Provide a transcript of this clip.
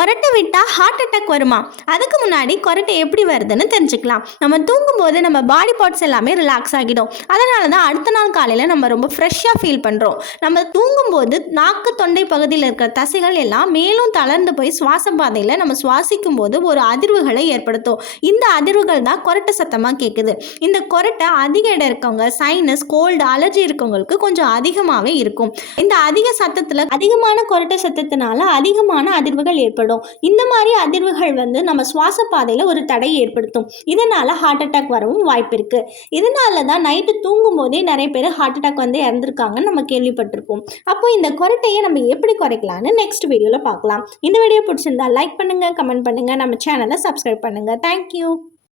கொரட்டை விட்டால் heart attack வருமா? அதுக்கு முன்னாடி கொரட்டை எப்படி வருதுன்னு தெரிஞ்சுக்கலாம். நம்ம தூங்கும்போது நம்ம பாடி பார்ட்ஸ் எல்லாமே ரிலாக்ஸ் ஆகிடும். அதனால தான் அடுத்த நாள் காலையில் நம்ம ரொம்ப ஃப்ரெஷ்ஷாக ஃபீல் பண்ணுறோம். நம்ம தூங்கும்போது நாக்கு தொண்டை பகுதியில் இருக்கிற தசைகள் எல்லாம் மேலும் தளர்ந்து போய் சுவாச பாதையில் நம்ம சுவாசிக்கும் போது ஒரு அதிர்வுகளை ஏற்படுத்தும். இந்த அதிர்வுகள் தான் கொரட்டை சத்தமாக கேட்குது. இந்த கொரட்டை அதிக இடம் இருக்கவங்க, சைனஸ், கோல்டு, அலர்ஜி இருக்கவங்களுக்கு கொஞ்சம் அதிகமாகவே இருக்கும். இந்த அதிக சத்தத்தில் அதிகமான கொரட்டை சத்தத்தினால அதிகமான அதிர்வுகள் ஏற்படும். இந்த மாதிரி அதிர்வுகள் நம்ம சுவாச பாதையில் ஒரு தடை ஏற்படுத்தும். இதனால ஹார்ட் அட்டாக் வரவும் வாய்ப்பு இருக்கு. இதனால தான் நைட்டு தூங்கும் போதே நிறைய பேர் ஹார்ட் அட்டாக் இறந்துருக்காங்கன்னு நம்ம கேள்விப்பட்டிருப்போம். அப்போ இந்த கொரட்டையை நம்ம எப்படி குறைக்கலாம்னு நெக்ஸ்ட் வீடியோவில் பார்க்கலாம். இந்த வீடியோ பிடிச்சிருந்தா லைக் பண்ணுங்க, கமெண்ட் பண்ணுங்க, நம்ம சேனலை சப்ஸ்கிரைப் பண்ணுங்க. தேங்க்யூ.